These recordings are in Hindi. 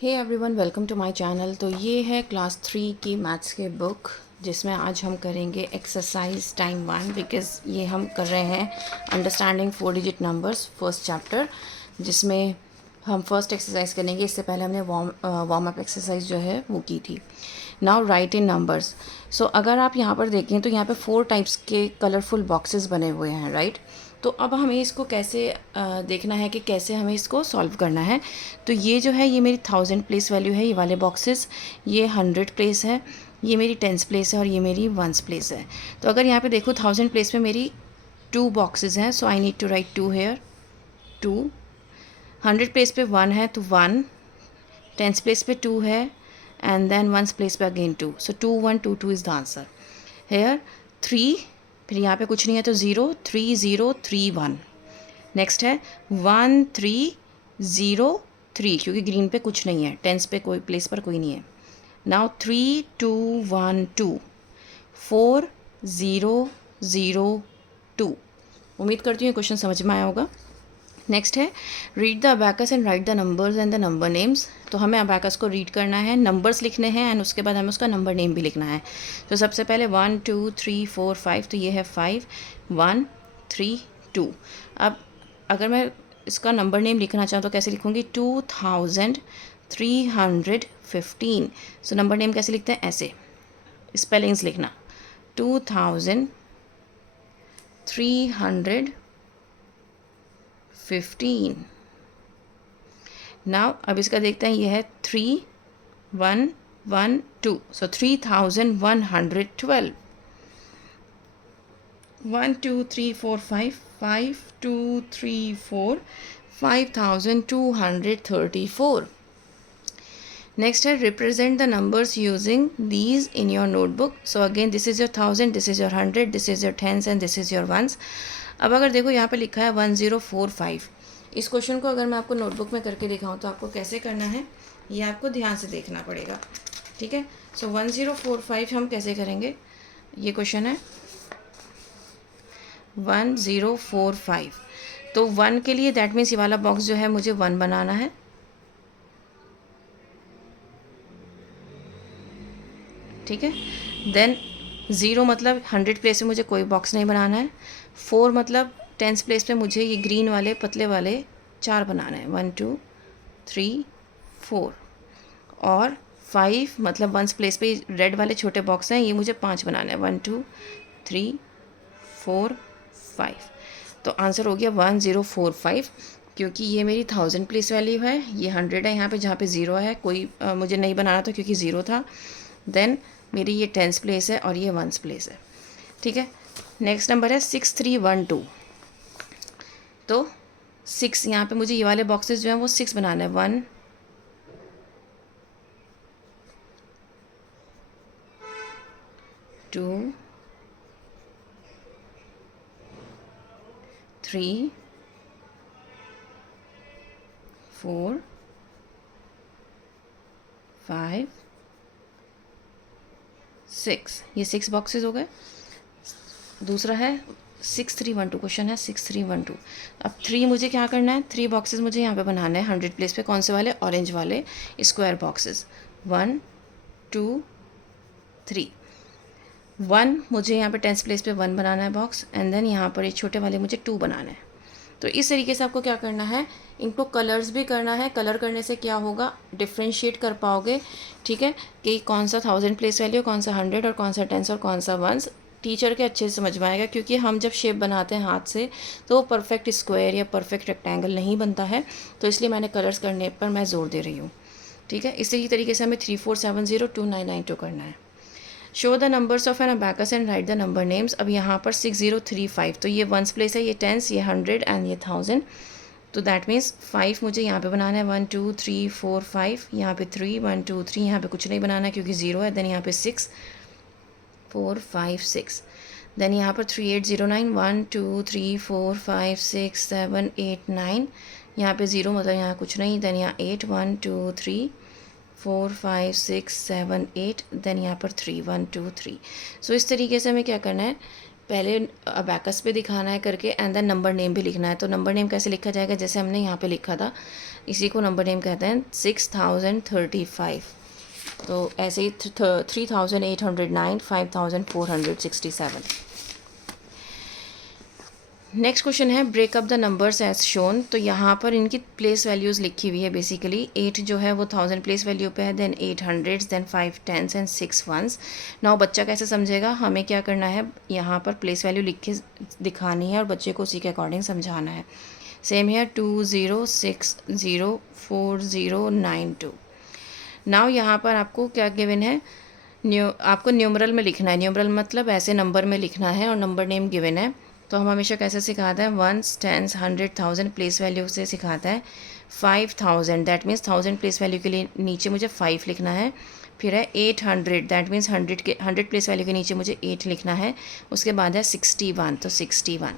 Hey everyone, welcome to my channel. तो ये है क्लास 3 की मैथ्स के बुक, जिसमें आज हम करेंगे एक्सरसाइज टाइम 1, बिकॉज़ ये हम कर रहे हैं understanding 4 digit numbers first chapter, जिसमें हम फर्स्ट एक्सरसाइज करेंगे। इससे पहले हमने वार्म अप एक्सरसाइज जो है वो की थी। नाउ राइट इन नंबर्स। सो अगर आप यहाँ पर देखें तो यहाँ पे 4 टाइप्स के कलरफुल बॉक्सेस बने हुए हैं, राइट। तो अब हमें इसको कैसे देखना है कि कैसे हमें इसको सॉल्व करना है। तो ये जो है ये मेरी 1000 प्लेस वैल्यू है, ये वाले बॉक्सेस। ये 100 प्लेस है, ये मेरी 10 प्लेस है और ये मेरी 1 प्लेस है। तो अगर यहाँ पे देखो 1000 प्लेस में मेरी 2 बॉक्सेस हैं, so I need to write 2 here, 2। 100 place पे 1 है तो 1, 10 प्लेस पे 2 है एंड देन 1 प्लेस पे again 2, so 2 1 2 2 is the answer. Here 3, फिर यहाँ पे कुछ नहीं है तो 0 3 0 3 1। नेक्स्ट है 1 3 0 3, क्योंकि ग्रीन पे कुछ नहीं है, टेंस पे कोई प्लेस पर कोई नहीं है। नाउ 3 2 1 2, 4 0 0 2। उम्मीद करती हूँ ये क्वेश्चन समझ में आया होगा। नेक्स्ट है read the abacus and write the numbers and the number names. तो हमें अबैकस को रीड करना है, नंबर्स लिखने हैं एंड उसके बाद हमें उसका नंबर नेम भी लिखना है। तो सबसे पहले 1 2 3 4 5, तो ये है 5 1 3 2। अब अगर मैं इसका नंबर नेम लिखना चाहूँ तो कैसे लिखूँगी, 2315। सो नंबर नेम कैसे लिखते हैं, ऐसे स्पेलिंग्स लिखना, 2315। नाउ अब इसका देखते हैं, ये है 3 1 1 2, सो 3112। 1 2 3 4 5 5 2 3 4 5234। नेक्स्ट है represent the numbers using these in your notebook. So again this is your 1000, this is your 100, this is your 10s and this is your 1s। अब अगर देखो यहाँ पे लिखा है 1045। इस क्वेश्चन को अगर मैं आपको नोटबुक में करके दिखाऊँ तो आपको कैसे करना है ये आपको ध्यान से देखना पड़ेगा, ठीक है। सो 1045 हम कैसे करेंगे, ये क्वेश्चन है 1045। तो 1 के लिए दैट मीन्स ये वाला बॉक्स जो है मुझे 1 बनाना है, ठीक है। देन 0 मतलब 100 प्लेस पे मुझे कोई बॉक्स नहीं बनाना है। 4 मतलब 10 प्लेस पे मुझे ये ग्रीन वाले पतले वाले 4 बनाना है, 1 2 3 4। और 5 मतलब 1 प्लेस पे रेड वाले छोटे बॉक्स हैं, ये मुझे 5 बनाना है, 1 2 3 4 5। तो आंसर हो गया 1045, क्योंकि ये मेरी 1000 प्लेस वैल्यू है, ये 100 है यहाँ पे, जहाँ पे 0 है कोई मुझे नहीं बनाना था क्योंकि 0 था। देन मेरी ये 10th प्लेस है और ये 1st प्लेस है, ठीक है। नेक्स्ट नंबर है 6312। तो 6, यहाँ पे मुझे ये वाले बॉक्सेस जो हैं वो 6 बनाना है, 1 2 3 4 5 6, ये 6 बॉक्सेस हो गए। दूसरा है 6312, क्वेश्चन है 6312। अब 3 मुझे क्या करना है, 3 बॉक्सेस मुझे यहाँ पे बनाना है 100 प्लेस पे, कौन से वाले, ऑरेंज वाले स्क्वायर बॉक्सेस, 1 2 3। 1 मुझे यहाँ पे 10th प्लेस पे 1 बनाना है बॉक्स, एंड देन यहाँ पर एक छोटे वाले मुझे 2 बनाना है। तो इस तरीके से आपको क्या करना है, इनको कलर्स भी करना है। कलर करने से क्या होगा, डिफ्रेंशिएट कर पाओगे, ठीक है, कि कौन सा 1000 प्लेस वैल्यू, कौन सा 100 और कौन सा 10 और कौन सा 1। टीचर के अच्छे से समझ में आएगा, क्योंकि हम जब शेप बनाते हैं हाथ से तो वो परफेक्ट स्क्वायर या परफेक्ट रेक्टेंगल नहीं बनता है, तो इसलिए मैंने कलर्स करने पर मैं ज़ोर दे रही हूँ, ठीक है। इसी तरीके से हमें 34702992 करना है। Show the numbers of an abacus and write the number names. अब यहाँ पर 6035, तो ये 1st प्लेस है, ये 10s, ये 100 एंड ये 1000। तो दैट मीन्स 5 मुझे यहाँ पे बनाना है, 1 2 3 4 5, यहाँ पे 3 1 2 3, यहाँ पे कुछ नहीं बनाना है क्योंकि 0 है। देन यहाँ पे 6 4 5 6। देन यहाँ पर 3809, 1 2 3 4 5 6 7 8 9, यहाँ पे 0 मतलब यहाँ कुछ नहीं। देन यहाँ 8 1 2 3 4 5 6 7 8, देन यहाँ पर 3 1 2 3। सो इस तरीके से हमें क्या करना है, पहले अबैकस पे दिखाना है करके, एंड देन नंबर नेम भी लिखना है। तो नंबर नेम कैसे लिखा जाएगा, जैसे हमने यहाँ पे लिखा था इसी को नंबर नेम कहते हैं 6035। तो ऐसे ही 3809, 5467। नेक्स्ट क्वेश्चन है break up the numbers as shown. तो यहाँ पर इनकी प्लेस वैल्यूज़ लिखी हुई है बेसिकली। 8 जो है वो 1000 प्लेस वैल्यू पे है, then 8 hundreds, then 5 tens and 6 ones. Now बच्चा कैसे समझेगा, हमें क्या करना है, यहाँ पर प्लेस वैल्यू लिख के दिखानी है और बच्चे को उसी के अकॉर्डिंग समझाना है। सेम है 20604092। नाउ यहाँ पर आपको क्या गिवन है, आपको न्यूमरल में लिखना है। न्यूमरल मतलब ऐसे नंबर में लिखना है और नंबर नेम गिवन है। तो हम हमेशा कैसे सिखाता है, 1s, 10s, 100, 1000 प्लेस वैल्यू से सिखाता है। 5000 दैट मीन्स 1000 प्लेस वैल्यू के लिए नीचे मुझे 5 लिखना है। फिर है 800 दैट मीन्स 100 प्लेस वैल्यू के नीचे मुझे 8 लिखना है। उसके बाद है 61 तो 61।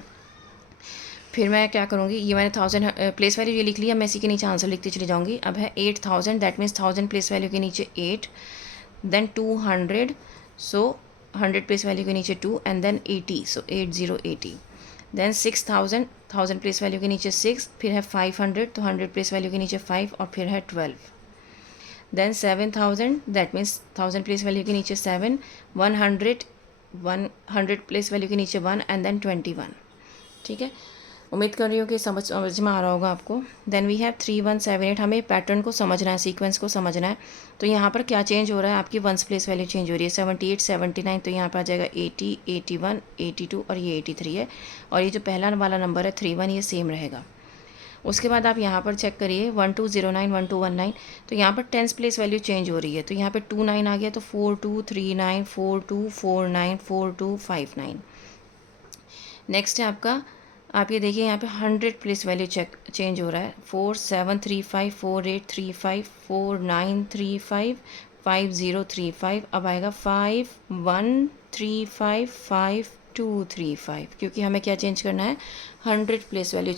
फिर मैं क्या करूँगी, ये मैंने 1000 प्लेस वैल्यू ये लिख लिया, मैं इसी के नीचे आंसर लिखती चली जाऊँगी। अब है 8000 दैट मीन्स 1000 प्लेस वैल्यू के नीचे 8, देन 200 सो 100 प्लेस वैल्यू के नीचे 2 and then 80 so 8080। Then 6000 1000 place value के नीचे 6, फिर है 500 तो 100 प्लेस वैल्यू के नीचे 5 और फिर है 12। Then 7000 that means 1000 place value के नीचे 7, 100 प्लेस वैल्यू के नीचे 1 एंड देन 21। ठीक है, उम्मीद कर रही हूँ कि समझ में आ रहा होगा आपको। Then we have 3178। हमें पैटर्न को समझना है, सीक्वेंस को समझना है। तो यहाँ पर क्या चेंज हो रहा है, आपकी वंस प्लेस वैल्यू चेंज हो रही है। 78 79 तो यहाँ पर आ जाएगा 80 81 82 और ये 83 है। और ये जो पहला वाला नंबर है 31 ये सेम रहेगा। उसके बाद आप यहाँ पर चेक करिए 1209 1219। तो यहाँ पर टेंस प्लेस वैल्यू चेंज हो रही है। तो यहाँ पर 29 आ गया तो 4239 4249 4259। नेक्स्ट है आपका, आप ये देखिए यहाँ पे 100 प्लेस वैल्यू चेंज हो रहा है। 4735 4835 4935 5035। अब आएगा 5135 5235, क्योंकि हमें क्या चेंज करना है, 100 प्लेस वैल्यू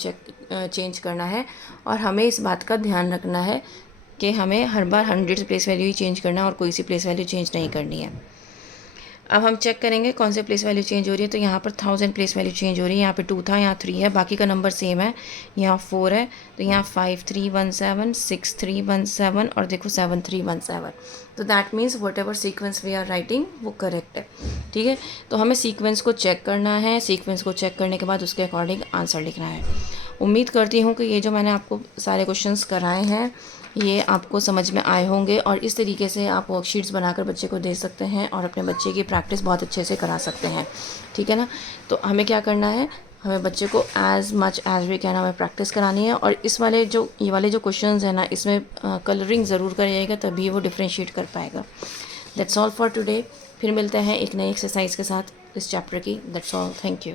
चेंज करना है। और हमें इस बात का ध्यान रखना है कि हमें हर बार 100 प्लेस वैल्यू ही चेंज करना है और कोई सी प्लेस वैल्यू चेंज नहीं करनी है। अब हम चेक करेंगे कौन से प्लेस वैल्यू चेंज हो रही है। तो यहाँ पर 1000 प्लेस वैल्यू चेंज हो रही है। यहाँ पे 2 था, यहाँ 3 है, बाकी का नंबर सेम है। यहाँ 4 है तो यहाँ 5317 6317 और देखो 7317। तो that means whatever sequence we are writing वो करेक्ट है। ठीक है, तो हमें सीक्वेंस को चेक करना है। सीक्वेंस को चेक करने के बाद उसके अकॉर्डिंग आंसर लिखना है। उम्मीद करती हूँ कि ये जो मैंने आपको सारे क्वेश्चंस कराए हैं ये आपको समझ में आए होंगे और इस तरीके से आप वर्कशीट्स बनाकर बच्चे को दे सकते हैं और अपने बच्चे की प्रैक्टिस बहुत अच्छे से करा सकते हैं। ठीक है ना, तो हमें क्या करना है, हमें बच्चे को as much as we can हमें प्रैक्टिस करानी है। और इस वाले जो ये वाले जो क्वेश्चंस हैं ना, इसमें कलरिंग ज़रूर करिएगा तभी वो डिफ्रेंशिएट कर पाएगा। That's all for today. फिर मिलते हैं एक नई एक्सरसाइज के साथ इस चैप्टर की। That's all, thank you.